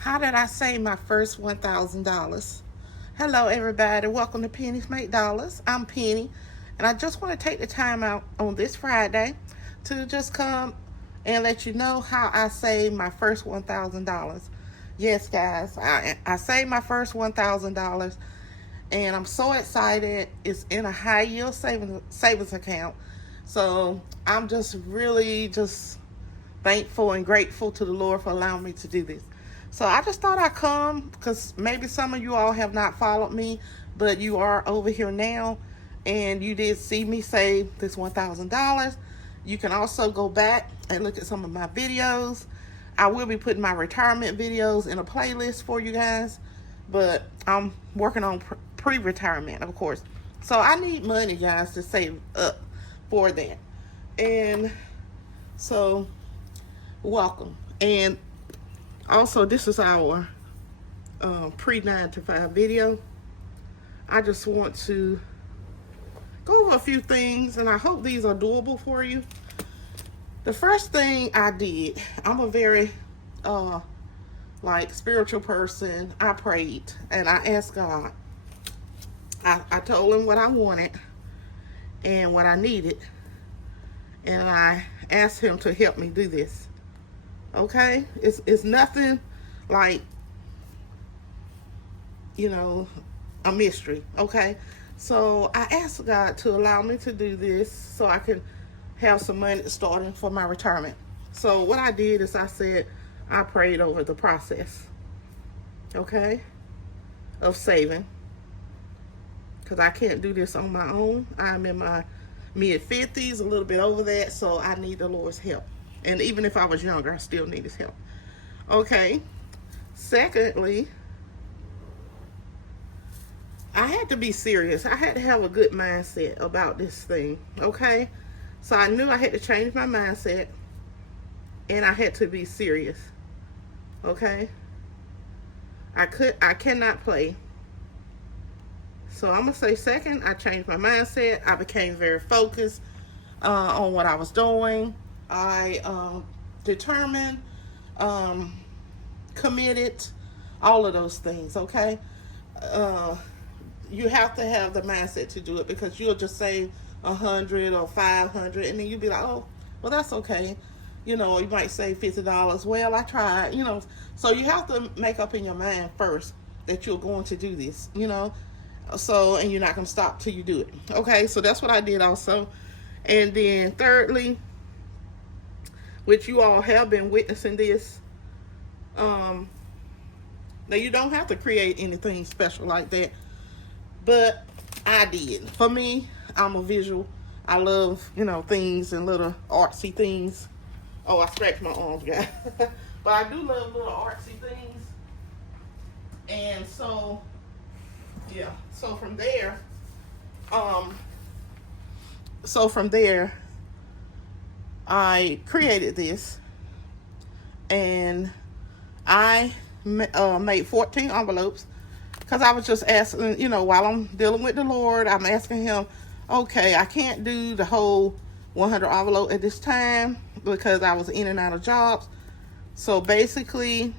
How did I save my first $1,000? Hello, everybody. Welcome to Pennies Make Dollars. I'm Penny, and I just want to take the time out on this Friday to just come and let you know how I saved my first $1,000. Yes, guys, I saved my first $1,000, and I'm so excited. It's in a high yield savings account, so I'm just really just thankful and grateful to the Lord for allowing me to do this. So I just thought I'd come because maybe some of you all have not followed me, but you are over here now and you did see me save this $1,000. You can also go back and look at some of my videos. I will be putting my retirement videos in a playlist for you guys, but I'm working on pre-retirement, of course. So I need money, guys, to save up for that. And so welcome. And also, this is our pre-9 to 5 video. I just want to go over a few things, and I hope these are doable for you. The first thing I did, I'm a very spiritual person. I prayed and I asked God. I told him what I wanted and what I needed, and I asked him to help me do this. Okay, it's nothing like, a mystery. Okay, so I asked God to allow me to do this so I can have some money starting for my retirement. So what I did is I prayed over the process, okay, of saving, because I can't do this on my own. I'm in my mid-50s, a little bit over that, so I need the Lord's help. And even if I was younger, I still need his help. Okay. Secondly, I had to be serious. I had to have a good mindset about this thing. Okay. So I knew I had to change my mindset, and I had to be serious. Okay. I cannot play. So I'm going to say second, I changed my mindset. I became very focused on what I was doing. I determined, committed, all of those things, okay? You have to have the mindset to do it, because you'll just save 100 or 500, and then you'll be like, oh, well, that's okay. You might save $50. Well, I tried, So you have to make up in your mind first that you're going to do this, So, and you're not going to stop till you do it. Okay, so that's what I did also. And then thirdly, which you all have been witnessing this. Now, you don't have to create anything special like that, but I did. For me, I'm a visual. I love, things and little artsy things. Oh, I scratched my arms, guys. But I do love little artsy things. And so, yeah. So from there, I created this, and I made 14 envelopes, because I was just asking, while I'm dealing with the Lord, I'm asking him, okay, I can't do the whole 100 envelope at this time because I was in and out of jobs. So basically,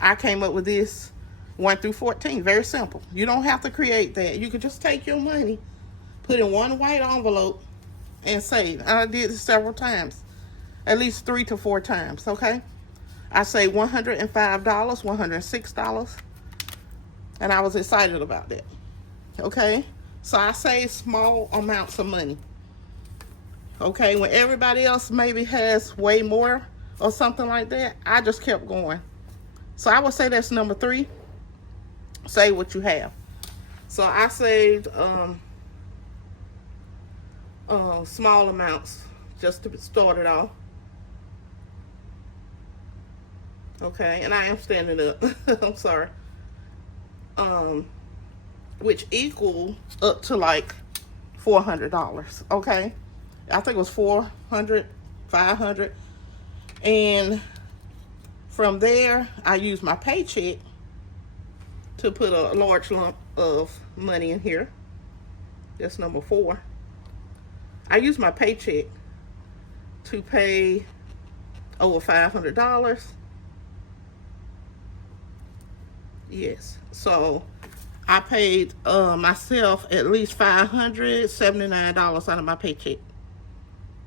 I came up with this 1 through 14. Very simple. You don't have to create that. You could just take your money, put in one white envelope, and save. I did this several times, at least 3 to 4 times. Okay, I saved $105, $106, and I was excited about that. Okay, so I saved small amounts of money. Okay, when everybody else maybe has way more or something like that, I just kept going. So I would say that's number 3. Save what you have. So I saved small amounts just to start it off. Okay, and I am standing up. I'm sorry. Which equal up to like $400. Okay, I think it was 400, 500, and from there I used my paycheck to put a large lump of money in here. That's number 4. I used my paycheck to pay over $500 Yes. So I paid myself at least $579 out of my paycheck.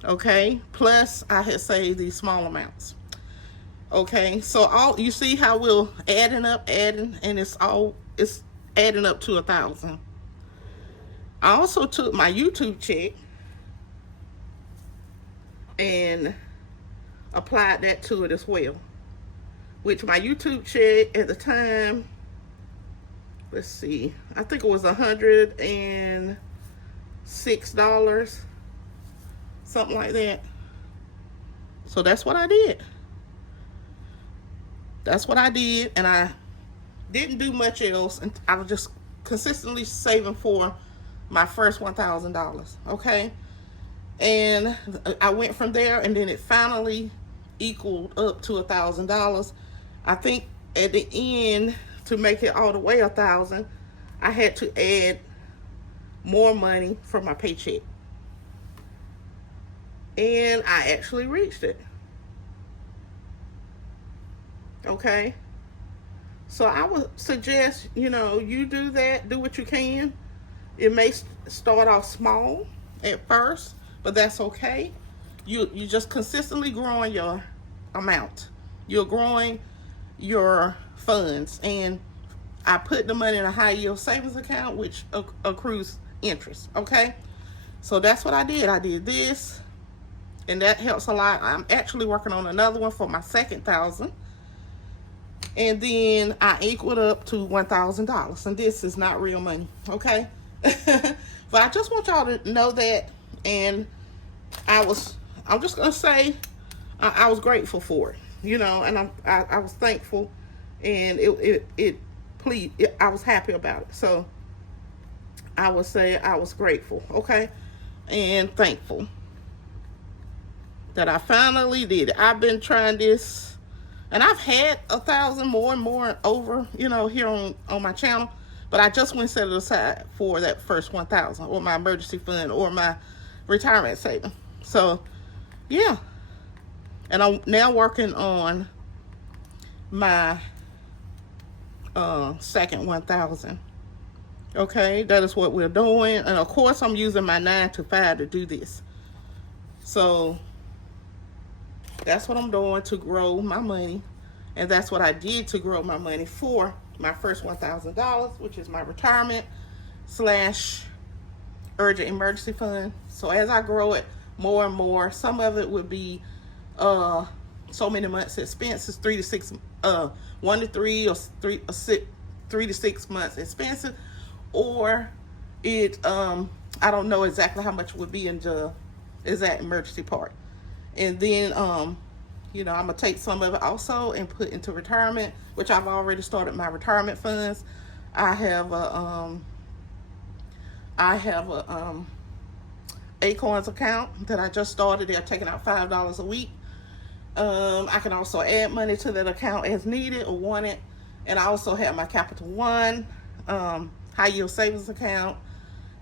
Okay. Plus I had saved these small amounts. Okay. So all you see how we're adding, and it's adding up to 1,000. I also took my YouTube check and applied that to it as well. Which my YouTube check at the time, let's see, I think it was $106, something like that. So that's what I did. That's what I did, and I didn't do much else, and I was just consistently saving for my first $1,000. Okay, and I went from there, and then it finally equaled up to $1,000. I think at the end, to make it all the way 1,000, I had to add more money from my paycheck, and I actually reached it. Okay, so I would suggest, you do that, do what you can. It may start off small at first, but that's okay. You just consistently growing your amount. You're growing your funds, and I put the money in a high yield savings account, which accrues interest. Okay, so that's what I did. I did this, and that helps a lot. I'm actually working on another one for my second 1,000, and then I equaled up to $1,000, and this is not real money. Okay. But I just want y'all to know that, and I'm just gonna say I was grateful for it, and I was thankful, and I was happy about it. So I would say I was grateful, okay, and thankful that I finally did it. I've been trying this, and I've had 1,000 more and more over, here on my channel. But I just went and set it aside for that first 1,000, or my emergency fund, or my retirement saving. So, yeah. And I'm now working on my second 1,000. Okay, that is what we're doing. And of course, I'm using my 9 to 5 to do this. So that's what I'm doing to grow my money. And that's what I did to grow my money for my first $1,000, which is my retirement / urgent emergency fund. So as I grow it more and more, some of it would be so many months expenses, 3 to 6, 1 to 3 or 3 to 6 months expenses, or it I don't know exactly how much would be in the exact emergency part. And then I'm gonna take some of it also and put into retirement, which I've already started my retirement funds. I have a Acorns account that I just started. They're taking out $5 a week. I can also add money to that account as needed or wanted. And I also have my Capital One high yield savings account,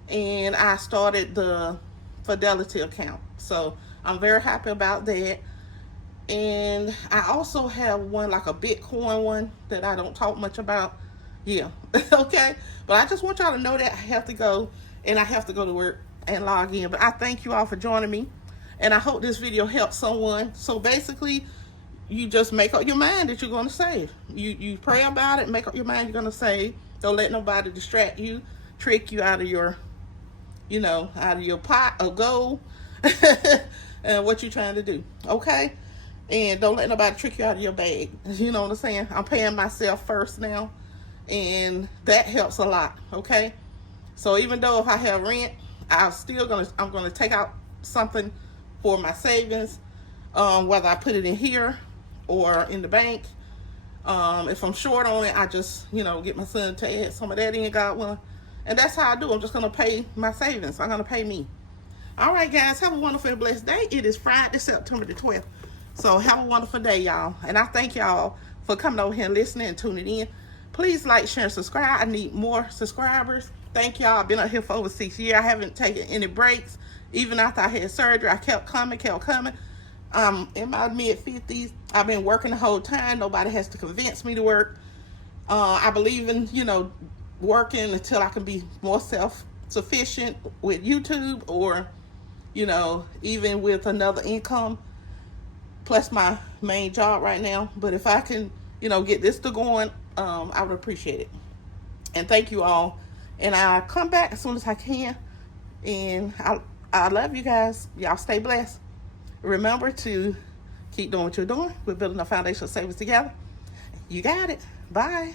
and I started the Fidelity account. So I'm very happy about that. And I also have one, like a Bitcoin one, that I don't talk much about. Yeah. Okay. But I just want y'all to know that I have to go, and I have to go to work and log in. But I thank you all for joining me, and I hope this video helps someone. So basically, you just make up your mind that you're going to save. You pray about it, make up your mind you're going to save. Don't let nobody distract you, trick you out of your, out of your pot of gold and what you're trying to do. Okay? And don't let nobody trick you out of your bag. You know what I'm saying? I'm paying myself first now, and that helps a lot. Okay? So even though if I have rent, I'm gonna take out something for my savings, whether I put it in here or in the bank. If I'm short on it, I just get my son to add some of that in, God willing. And that's how I do. I'm just gonna pay my savings. I'm gonna pay me. All right, guys, have a wonderful and blessed day. It is Friday, September the 12th. So have a wonderful day, y'all. And I thank y'all for coming over here and listening and tuning in. Please like, share, and subscribe. I need more subscribers. Thank y'all. I've been up here for over 6 years. I haven't taken any breaks. Even after I had surgery, I kept coming. In my mid-50s, I've been working the whole time. Nobody has to convince me to work. I believe in, working until I can be more self-sufficient with YouTube, or, even with another income plus my main job right now. But if I can, get this to going, I would appreciate it. And thank you all. And I'll come back as soon as I can. And I love you guys. Y'all stay blessed. Remember to keep doing what you're doing. We're building a foundation of savings together. You got it. Bye.